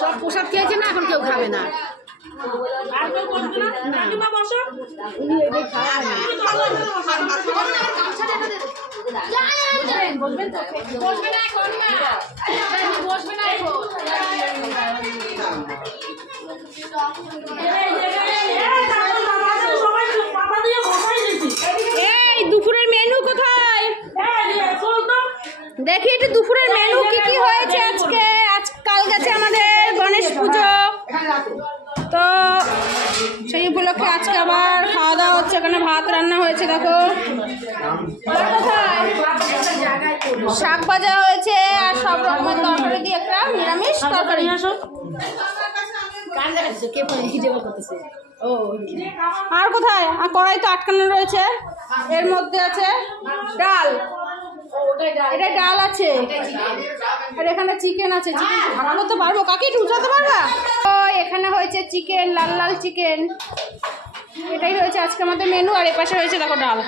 সব প্রসাদ খেয়েছে না, এখন কেউ খাবে না। এই দুপুরের মেনু কোথায় দেখি একটু, দুপুরের মেনু কি কি হয়েছে আজকে? আজকাল গেছে আমাদের গণেশ পুজো, তো সেই উপলক্ষে আজকে আবার খাওয়া দাওয়া হচ্ছে। এখানে ভাত রান্না হয়েছে, দেখো শাক ভাজা হয়েছে আর সব রকমের তরকারি দিয়ে একটা নিরামিষ তরকারি। আর কোথায়? আর কড়াই তো আটকানো রয়েছে, এর মধ্যে আছে ডাল, এটা ডাল আছে, আর এখানে চিকেন আছে। চিকেন ভালো তো পারবো, কাকে একটু উঠাতে পারবা? তো এখানে হয়েছে চিকেন, লাল লাল চিকেন, এটাই হয়েছে আজকে আমাদের মেনু। আর এপাশে হয়েছে দেখো ডাল।